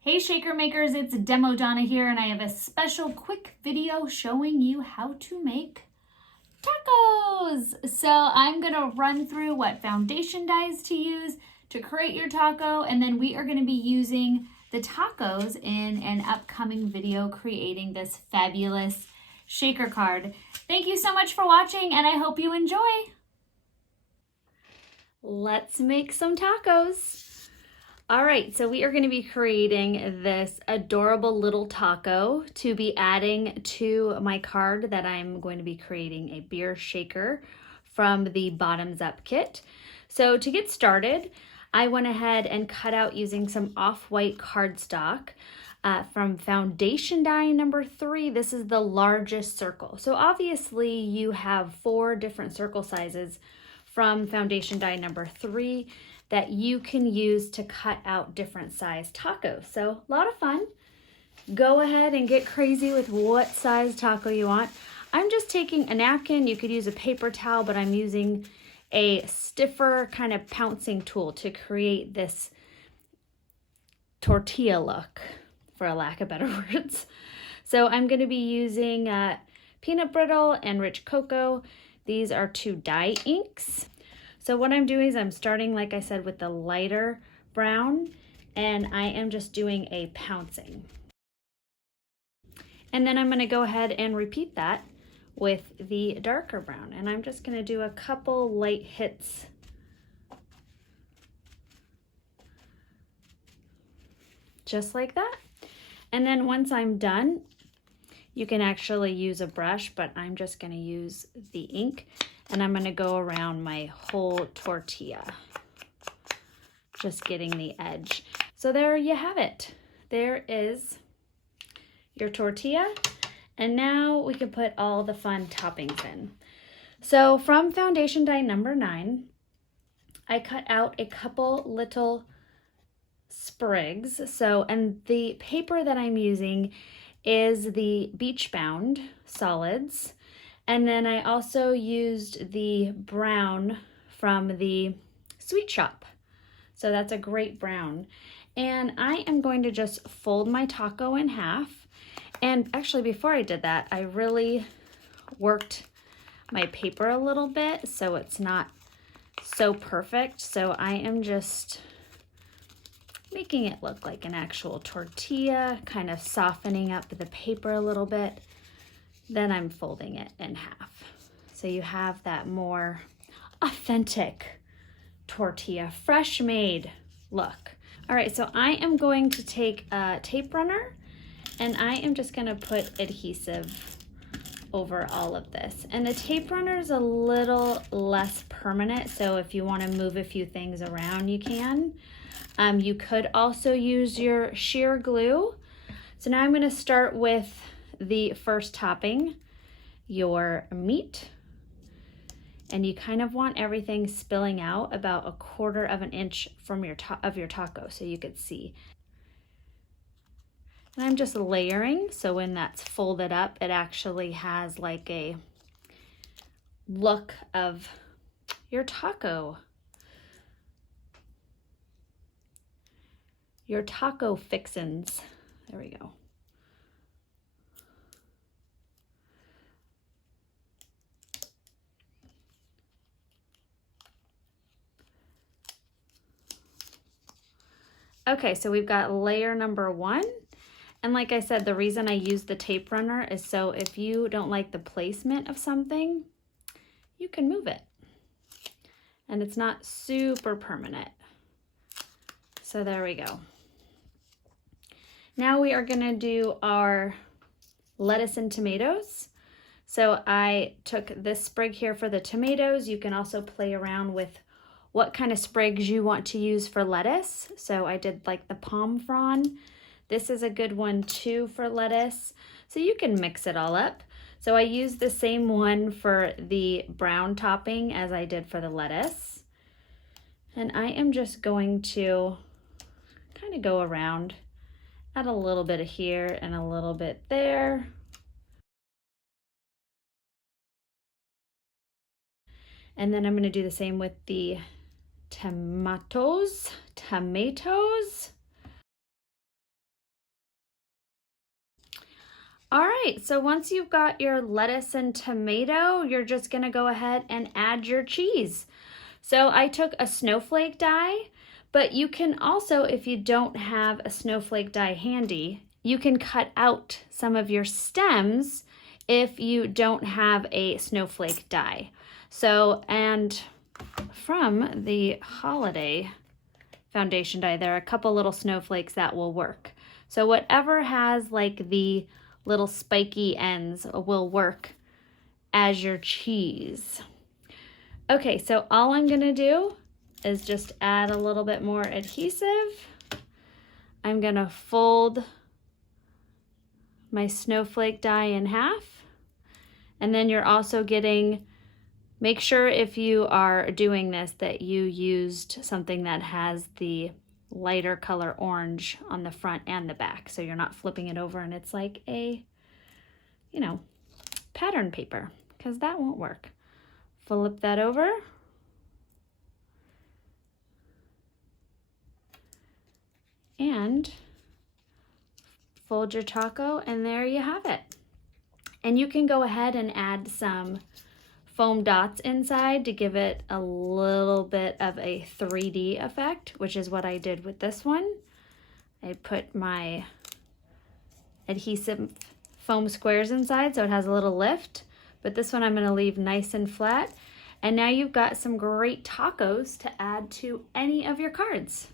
Hey Shaker Makers, it's Demo Donna here, and I have a special quick video showing you how to make tacos. So I'm gonna run through what foundation dyes to use to create your taco, and then we are gonna be using the tacos in an upcoming video creating this fabulous shaker card. Thank you so much for watching, and I hope you enjoy. Let's make some tacos. All right, so we are going to be creating this adorable little taco to be adding to my card that I'm going to be creating a beer shaker from the Bottoms Up kit. So to get started, I went ahead and cut out using some off-white cardstock from foundation die number 3. This is the largest circle. So obviously you have 4 different circle sizes from foundation die number 3 that you can use to cut out different size tacos. So a lot of fun. Go ahead and get crazy with what size taco you want. I'm just taking a napkin. You could use a paper towel, but I'm using a stiffer kind of pouncing tool to create this tortilla look, for a lack of better words. So I'm going to be using peanut brittle and rich cocoa. These are 2 dye inks. So what I'm doing is I'm starting, like I said, with the lighter brown, and I am just doing a pouncing. And then I'm going to go ahead and repeat that with the darker brown. And I'm just going to do a couple light hits. Just like that. And then once I'm done, you can actually use a brush, but I'm just going to use the ink. And I'm going to go around my whole tortilla, just getting the edge. So there you have it. There is your tortilla. And now we can put all the fun toppings in. So from foundation die number 9, I cut out a couple little sprigs. And the paper that I'm using is the Beach Bound Solids. And then I also used the brown from the Sweet Shop. So that's a great brown. And I am going to just fold my taco in half. And actually before I did that, I really worked my paper a little bit so it's not so perfect. So I am just making it look like an actual tortilla, kind of softening up the paper a little bit. Then I'm folding it in half. So you have that more authentic tortilla, fresh made look. All right, so I am going to take a tape runner and I am just gonna put adhesive over all of this. And the tape runner is a little less permanent, so if you wanna move a few things around, you can. You could also use your sheer glue. So now I'm gonna start with the first topping, your meat, and you kind of want everything spilling out about 1/4 of an inch from your taco so you could see. And I'm just layering, so when that's folded up, it actually has like a look of your taco. Your taco fixins. There we go. Okay, so we've got layer number 1. And like I said, the reason I use the tape runner is so if you don't like the placement of something, you can move it. And it's not super permanent. So there we go. Now we are gonna do our lettuce and tomatoes. So I took this sprig here for the tomatoes. You can also play around with what kind of sprigs you want to use for lettuce. So I did like the palm frond. This is a good one too for lettuce. So you can mix it all up. So I used the same one for the brown topping as I did for the lettuce. And I am just going to kind of go around, add a little bit of here and a little bit there. And then I'm going to do the same with the tomatoes. All right, so once you've got your lettuce and tomato, you're just gonna go ahead and add your cheese. So I took a snowflake die, but you can also, if you don't have a snowflake die handy, you can cut out some of your stems if you don't have a snowflake die. So, and from the Holiday foundation die, there are a couple little snowflakes that will work. So whatever has like the little spiky ends will work as your cheese. Okay, so all I'm gonna do is just add a little bit more adhesive. I'm gonna fold my snowflake die in half. And then you're also getting, make sure if you are doing this that you used something that has the lighter color orange on the front and the back, so you're not flipping it over and it's like a, you know, pattern paper, because that won't work. Flip that over. And fold your taco, and there you have it. And you can go ahead and add some foam dots inside to give it a little bit of a 3D effect, which is what I did with this one. I put my adhesive foam squares inside so it has a little lift, but this one I'm going to leave nice and flat. And now you've got some great tacos to add to any of your cards.